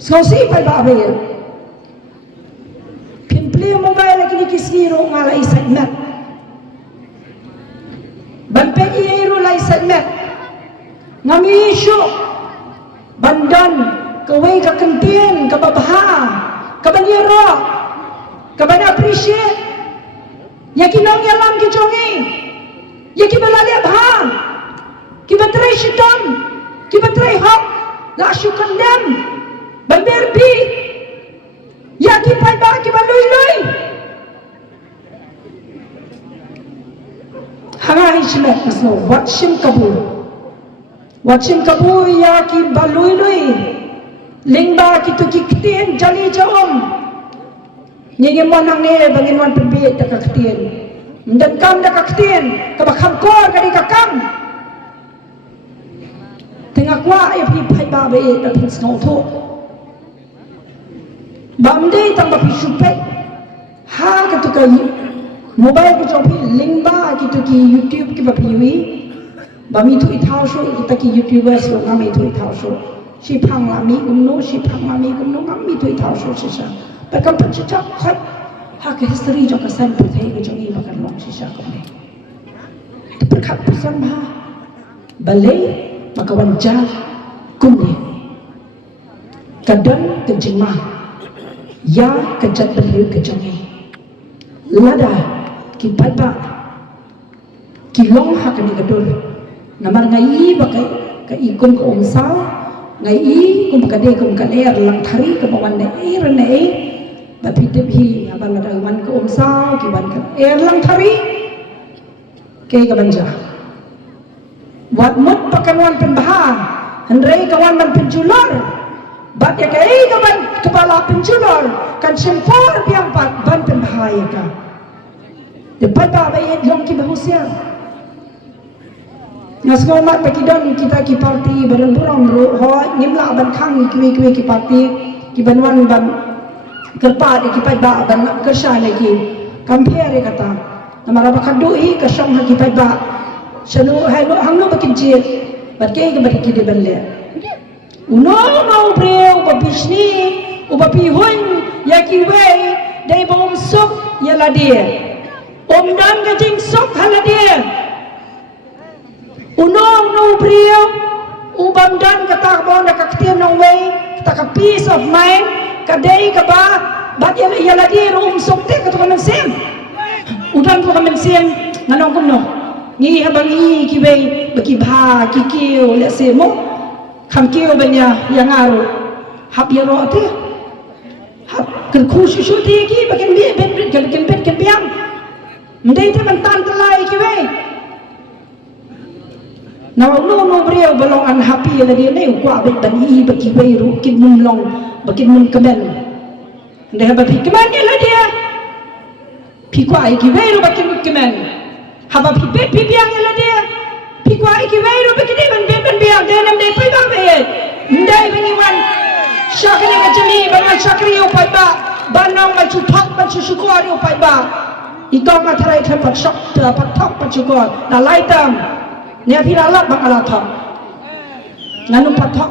Skosi pai ba be pimple mobile lagi kisiro ngala isaimat ban pe iro la isaimat ngami isu bandan kawai ka kentien ka babha ka banyero ka ban appreciate yakinong yalam ki chongi yaki balale bha ki batrai shitam ki batrai hak la shukan dem Berbi, ya kita bagi baloi-loi. Hangai ismet nasno, watchim kabu ya ki baloi-loi. Lingba kita kiktian jali jawam. Nyege monang ne bangin wan perbet dak kiktian. Mendekam dak kiktian, kabakam kor kadi kakam. Tengah kuat ya pi pai ba be dak snow tho. Bamde tang bapi supet ha ketuka mobile ki jopi lingba gitu ki YouTube ki bapi wi bami tu ithau sho kita ki YouTubers lo ngami tu ithau sho si phang lami gumno ngami tu ithau sho sisa bakam pachcha khat ha ke history jo ka san pu thai ki jongi bakam long sisa ko ne perkhat pesan ba balai makawan ja kumne kadang kejemah ya kejat berliu kejongi lada ki baba ki long hak ni gadur namar ngai bakai ka ikun ko umsal ngai kum kade kum kaler lang thari ka bawan ne ne bapi debhi abang ada wan ko umsal ki wan ka lang thari ke ka banja wat mut pakan wan penbaha hendrai kawan man penjular Bat ya kai kawan kepala penjual kan sempur piang ban penbahaya ka. Depan ba bayat long ki bahusia. Ngasko mat pakidon kita ki parti badan burang ho nimla ban khang ki ki parti ki banwan ban kerpa ki pai ba ban kersha lagi. Compare kata. Namara bakadu i kasong ki pai ba. Sanu hai lo hangno bakin jit. Bat kai ka baki de ban le. Uno breu babishni ubapihun yakiwe dai bom sok yala dia dan kajing sok hala dia no breu ubam dan kata bon da kaktian no way kata peace of mind kadai ka ba bat yala dia sok te kata kan sen udan ko kan sen nanong kumno ni habangi kiwe baki bha kikio le semo Kam kio banya yang aru hab ya rote hab kan khusu ti ki bakan bi ben kan biang ndai te man tan telai ki we na no brio balong an happy la dia ne kwa be ban i ba ki we ru kin mum long bakin mum kamen ndai ba pi kamen la dia pi kwa i ki we ru bakin mum kamen haba pi be pi biang la dia pi kwa i ki we ru bakin ben biang de nam de pai ba be ndai bini wan shakri ka jali ban shakri u pai ba banong ma chu thok ban chu sukor u pai ba ikong ma tharai thap pak shok pak thok pak chu ko na lai tam ne phi la lak bang ala thok nanu pak thok